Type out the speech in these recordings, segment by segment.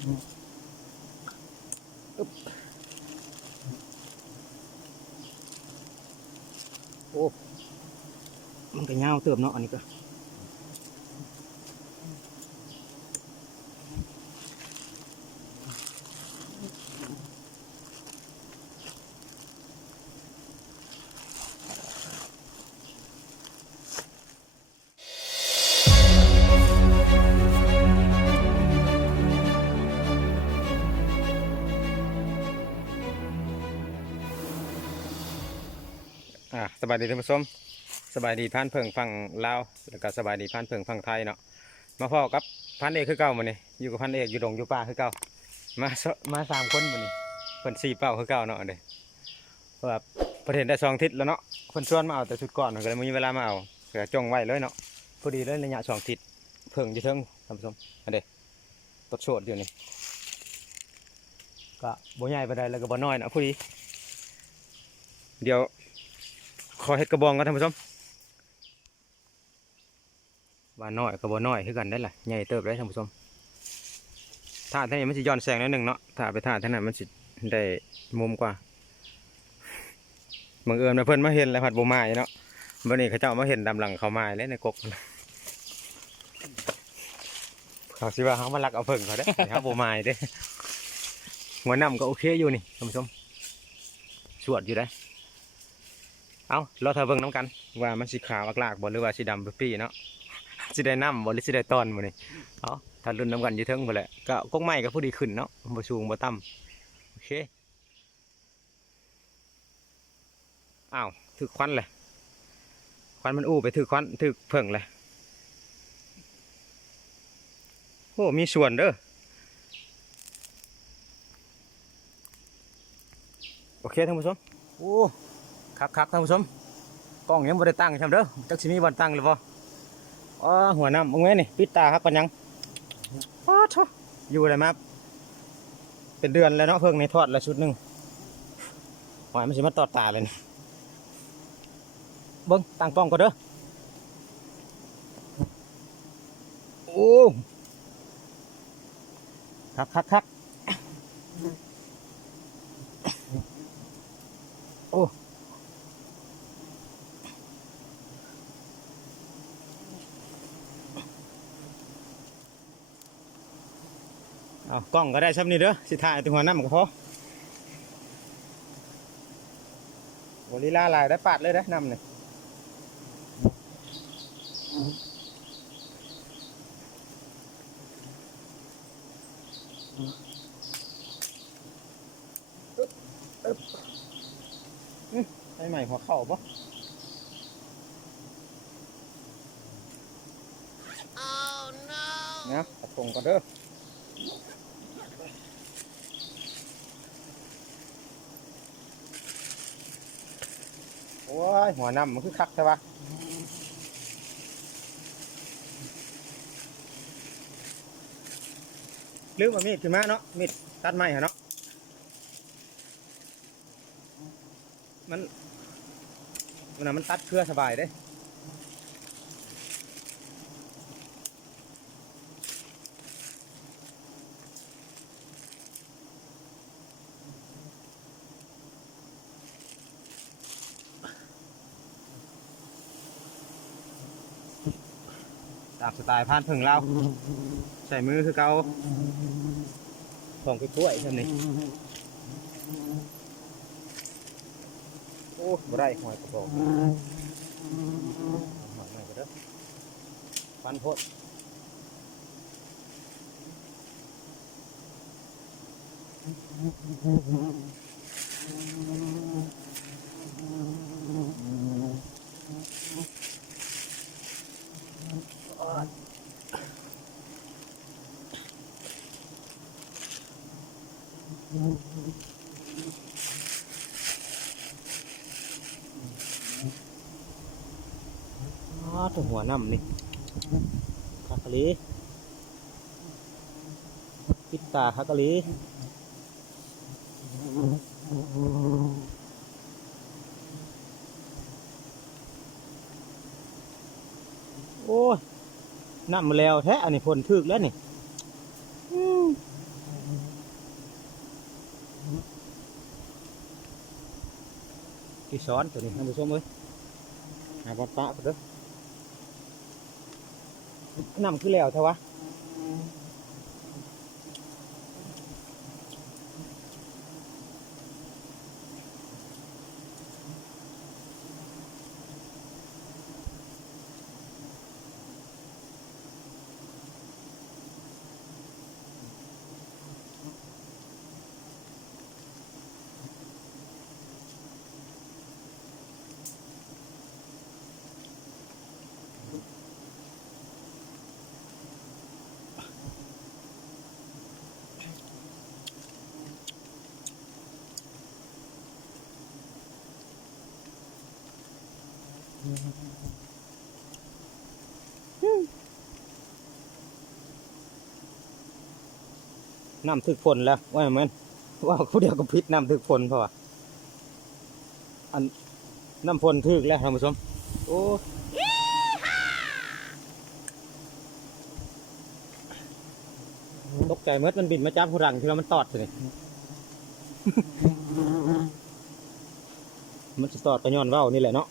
โอ้ มันก็ยาวเติมเนาะอันนี้ก็ สบายดีท่านผู้ชมสบายดีพันเพิงฟังลาวแล้วก็สบายดีพันเพิงฟังไทยเนาะมาพ่อกับพันเอกคือเก่ามานี่อยู่กับพันเอกอยู่ดงอยู่ป่าคือเก่ามาสมาสามคนมานี่เพิ่นสี่เป้าคือเก่าเนาะเด้เพราะว่าประเทศได้สองทิศแล้วเนาะเพิ่นชวนมาเอาแต่ชุดก่อนก็เลยบ่มีเวลามาเอาก็จ้องไว้เลยเนาะพอดีเลยระยะสองทิศเพิ่งอยู่เทิงท่านผู้ชมอันเด้ตดโชดอยู่นี่ก็บ่ใหญ่ปานใดแล้วก็บ่น้อยนะพอดีเดี๋ยว ขอเห็ดกระบองกันท่านผู้ชมว่าน้อยกระบอน้อยคือกันได้แหละใหญ่เติบได้ท่านผู้ชมถ้าท่านนี้มันสิย้อนแสงนิดหนึ่งเนาะถ้าไปถ่าท่านนั้นมันสิได้มุมกว่าบังเอิญมาเพิ่นมาเห็นแล้วผัดโบไม้เนาะวันนี้เขาเจ้ามาเห็นดำหลังเขาไม้เลยในกกเขาสิว่าเขามาลักเอาเพิ่งเขาได้ครับโบไม้เด้หัวน้ำก็โอเคอยู่นี่ท่านผู้ชมสวดอยู่ได้ เอาเราเธอเบิ่งน้ำกัน ว่ามันสีขาวอักลากบ่หรือว่าสีดำเปรี้เนาะสิได้น้ำบ่หรือสิได้ตอนบ่นี่เอาถ้ารุ่นน้ำกันยู่เทิงบ่แหละก็กกไม้ก็ผู้ดีขึ้นเนาะบ่สูงบ่ต่ำโอเคอ้าวถึกควันเลยควันมันอู้ไปถึกควันถึกเพิ่งเลยโอ้มีส่วนเด้อโอเคท่านผู้ชมโอ้ ครับครับท่านผู้ชมกล้องยังบ่ได้ตั้งใช่ไหมเด้อจักสิมีวันตั้งหรือบ่อ๋อหัวน้ำมึงไงนี่ปิดตาครับปัญญังอ๋อชออยู่อะไรมาเป็นเดือนแล้วเนาะเพิ่งในทอดละชุดหนึ่งหอยมันสิมาตอดตาเลยนี่เบิ้งตั้งกล้องก่อนเด้อโอ้คักคักคัก เอากล้องก็ได้ซับนี่เด้อสิถ่ายแตัวหัวน้ำก็พอวลีลาหลายได้ปาดเลยได้อน้ำเนี่ยอึ๊บอึ๊บอื้อให้ใหม่หัวเข่าปะนะตัดตรงก่อนเด้อ โอ้ยหัวน้ำมันคือคักใช่ปะลืมเอามีดขึ้นมาเนาะมีดตัดไม้เหรอเนาะมันมันมันตัดเครือสบายเด้ามสไตล์พานพึ่งเราใส่มือคือเกาของคือถ้วยใช่ไหมโอ้บ่ได้หอยกระบอกหอยหน่อยก็เด้อฟันพดอ หัวน้ำนี่คากกะลีปิดตาคากกะลีโอ้ยน้ำแล้วแท้อันนี้พ่นทึกแล้วนี่ที่ซ้อนตัวนี้น่านผู้ชมเอ้ยหาปลาปลาไปด้วย น้ำคือแล้วเท่าวะ น้ำถึกฝนแล้วว่าแม่นว่าผู้เดียวก็พิษน้ำถึกฝนเพราะว่าอันน้ำฝนถึกแล้วท่านผู้ชมโอ้ตกใจเมื่อมันบินมาจับผู้รังที่ว่ามันตอดสิมันจะตอดกระย้อนเว้านี่แหละเนาะ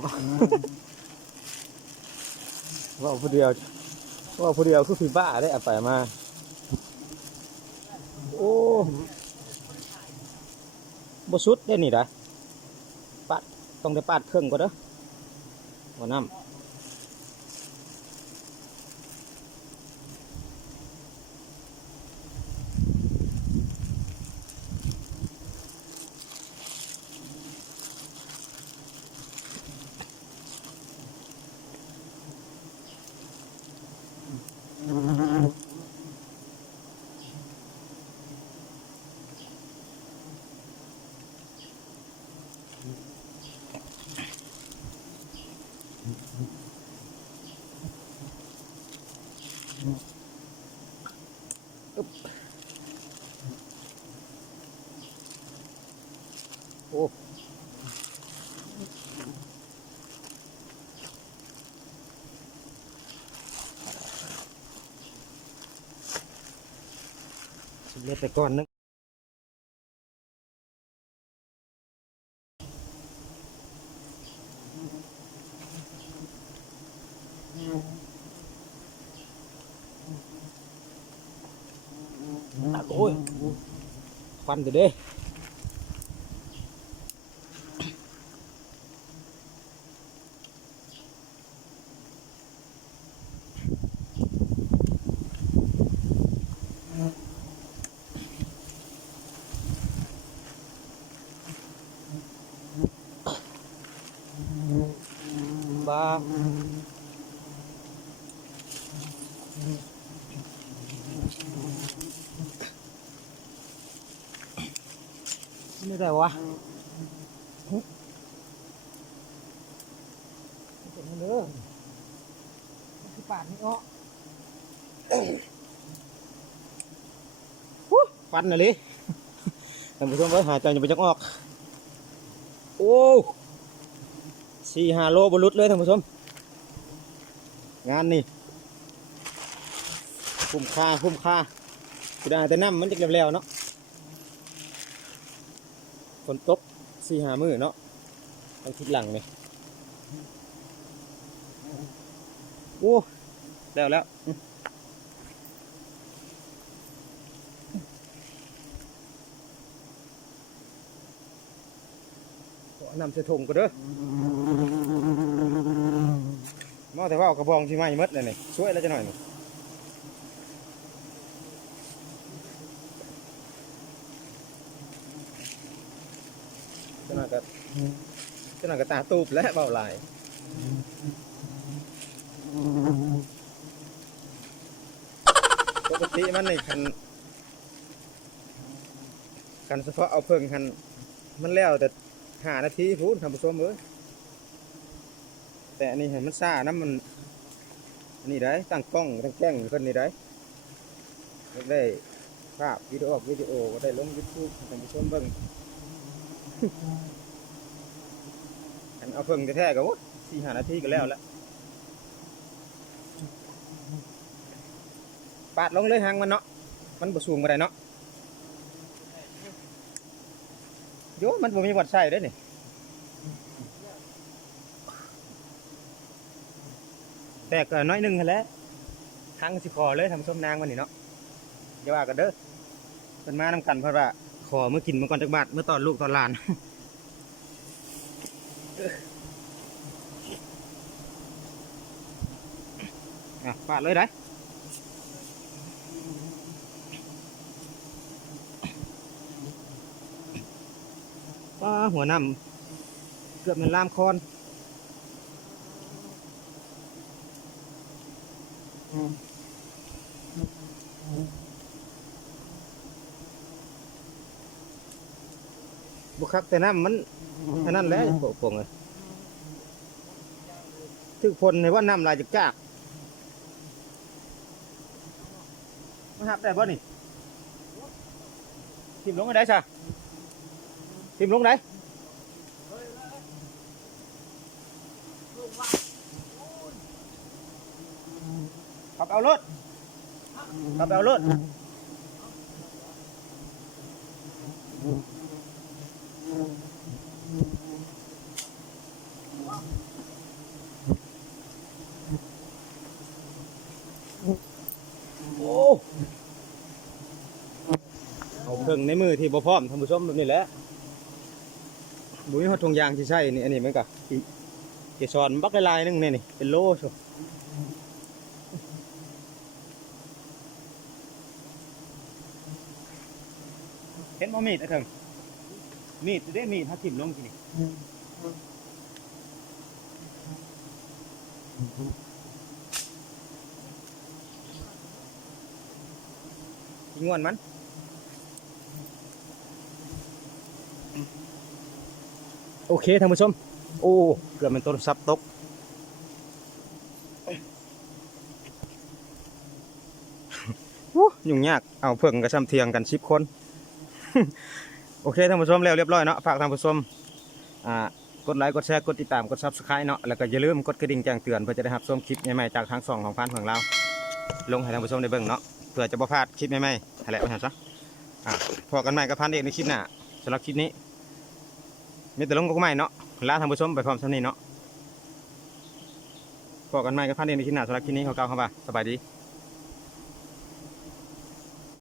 เอาบ่ว่าผู้เดียวว่าผู้เดียวคือผีบ้าได้อาไปมา โอ้บสุดได้นี่ได้ปัดต้องได้ปัดเครื่องก่อนเด้อหัวน้ำ เล็ดไปก่อนนึงตักโอ้ย ควันจะเด้ ba Ini dah wah. Ini dah. Cái bản này ó. Khoan này đi. Làm sao với hai tay như bây giờ ngọt. Ô. สี่ห้าโลบรลุษเลยท่านผู้ชม งานนี่คุ้มค่าคุ้มค่าคือได้แต่น้ำมันจะเร็วๆเนาะฝนตกสี่ห้ามือเนาะทางทิศหลังนี่โอ้แล้วแล้วอืมขอ นำเสถุงก็เด้อมอแต่ว่าเอากระบองที่ไม้มดเลยนี่ช่วยแล้วจะหน่อยนี่จะหน่อยก็จะหน่อยก็ตาตูบและเบาหลายปกติมันในคันคันเฉพาะเอาเพิ่งคันมันแล้วแต่ หานาทีพูดทำผสมเอ้ยแต่อันนี้เห็นมันซ่าน้ำมันอันนี้ได้ตั้งกล้องตั้งแจ้งขึ้นนี่ได้ได้ภาพวิดีโอวิดีโอก็ได้ลงยูทูบท่านผู้ชมเบิ่งอันเอาเพิ่งแท้ๆก็โอ้สี่ห้านาทีก็แล้วละปาดลงเลยหางมันเนาะมันบ่สูงบ่ได้เนาะ โยมันบ่มีวัดใส่เด้อนี่แตกน้อยหนึงหั่นแหละทางสิคอเลยทำส้มนางมันนี่เนาะอย่าว่ากันเด้อเพิ่นมานำกันเพราะว่าขอมื้อกินเมาก่อนจักบาทเมื่อตอนลูกตอนหลานอะปาดเลยได้ ป้าหัวน้ำเกือบเป็นลามคอนบุคักแต่น้ำมันแค่นั้นแหละโป่งเลยถึกพลในว่าน้ำลายจากจากมาหับได้บ่ะนี่ทิมลงไปได้ซะ ทิมลงได้ขับเอารถขับเอารถโอ้เอาเพิ่งในมือที่บ่พร้อมท่านผู้ชมแบบนี้แหละ บุ้ยฮอดทงยางที่ใช่นี่อันนี้มันก็อีเกสรบักลายนึงนี่นี่เป็นโลชัวเห็นบ่มีดไอ้เถิงมีดได้มีดถ้าทิ่มลงทีนี่งวนมัน โอเคท่านผู้ชม โอ้เกือบเป็นโทรศัพท์ตกวู้ยุ่งยาก เอาเพิ่งกระชัเทียงกันชิปคน โอเคท่านผู้ชมแล้วเรียบร้อยเนาะ ฝากท่านผู้ชม อ่ากดไลค์ กดแชร์ กดติดตาม กดซับสไครต์เนาะ แล้วก็อย่าลืมกดกระดิ่งแจ้งเตือนเพื่อจะได้รับชมคลิปใหม่ๆจากทางสองของพานของเรา ลงให้ท่านผู้ชมได้เบิ่งเนาะ เพื่อจะบ่พลาดคลิปใหม่ๆนั่นแหละว่าซั่นซะอ่าพอกันใหม่กับพันเอกในคลิปหน้าสำหรับคลิปนี้ มีแต่ลงก็ไม่เนาะลาท่านผู้ชมไปพร้อมสำนี้เนาะพบกันใหม่กับพันเดนในคลิปหน้าสำหรับคลิปนี้เขากล่าวคำว่าสบายดี